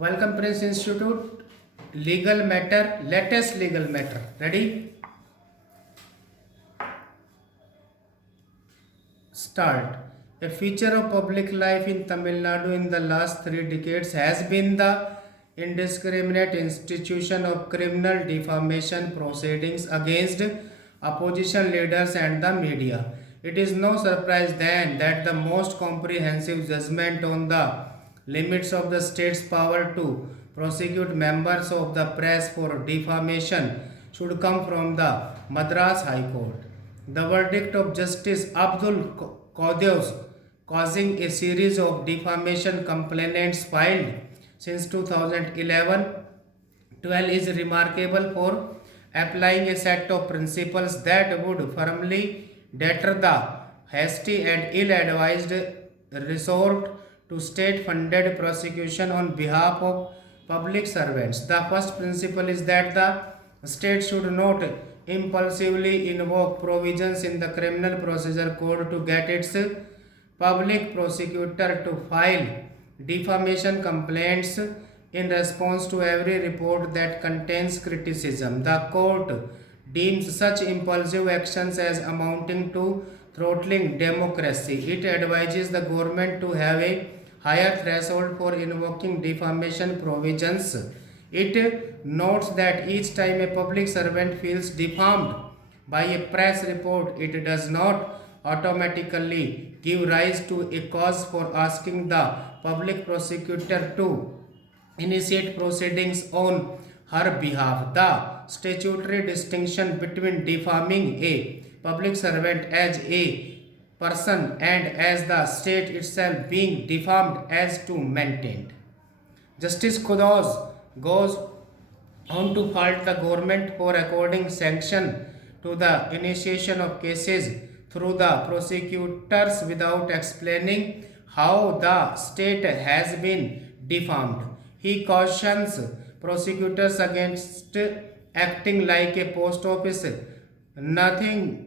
Welcome Prince Institute. Legal matter, latest legal matter. Ready? Start. A feature of public life in Tamil Nadu in the last 3 decades has been the indiscriminate institution of criminal defamation proceedings against opposition leaders and the media. It is no surprise then that the most comprehensive judgment on the limits of the state's power to prosecute members of the press for defamation should come from the Madras High Court. The verdict of Justice Abdul Qadir, causing a series of defamation complaints filed since 2011-12, is remarkable for applying a set of principles that would firmly deter the hasty and ill-advised resort to state-funded prosecution on behalf of public servants. The first principle is that the state should not impulsively invoke provisions in the Criminal Procedure Code to get its public prosecutor to file defamation complaints in response to every report that contains criticism. The court deems such impulsive actions as amounting to throttling democracy. It advises the government to have a higher threshold for invoking defamation provisions. It notes that each time a public servant feels defamed by a press report, it does not automatically give rise to a cause for asking the public prosecutor to initiate proceedings on her behalf. The statutory distinction between defaming a public servant as a person and as the state itself being defamed as to maintained. Justice Kudos goes on to fault the government for according sanction to the initiation of cases through the prosecutors without explaining how the state has been defamed. He cautions prosecutors against acting like a post office, nothing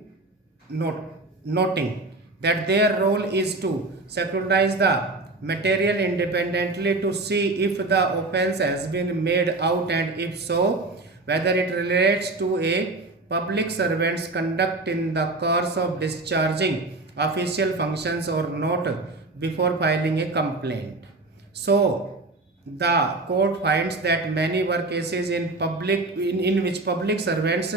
noting that their role is to scrutinize the material independently to see if the offense has been made out and if so, whether it relates to a public servant's conduct in the course of discharging official functions or not before filing a complaint. So, the court finds that many were cases in which public servants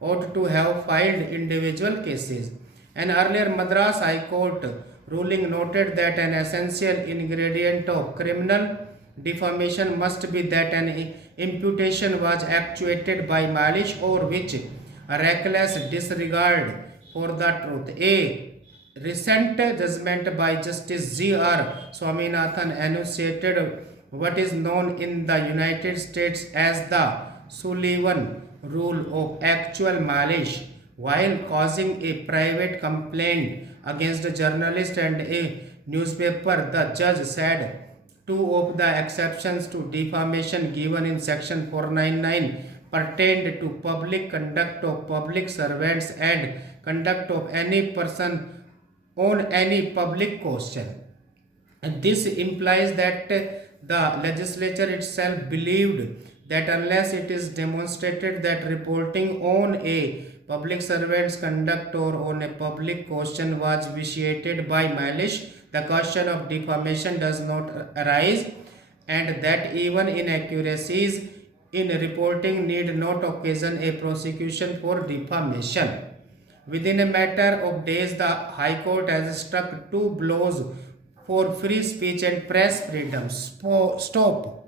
ought to have filed individual cases. An earlier Madras High Court ruling noted that an essential ingredient of criminal defamation must be that an imputation was actuated by malice or which a reckless disregard for the truth. A recent judgment by Justice G.R. Swaminathan enunciated what is known in the United States as the Sullivan rule of actual malice. While causing a private complaint against a journalist and a newspaper, the judge said two of the exceptions to defamation given in section 499 pertained to public conduct of public servants and conduct of any person on any public question. And this implies that the legislature itself believed that unless it is demonstrated that reporting on a public servant's conduct or on a public question was vitiated by malice, the question of defamation does not arise, and that even inaccuracies in reporting need not occasion a prosecution for defamation. Within a matter of days, the High Court has struck two blows for free speech and press freedom. Stop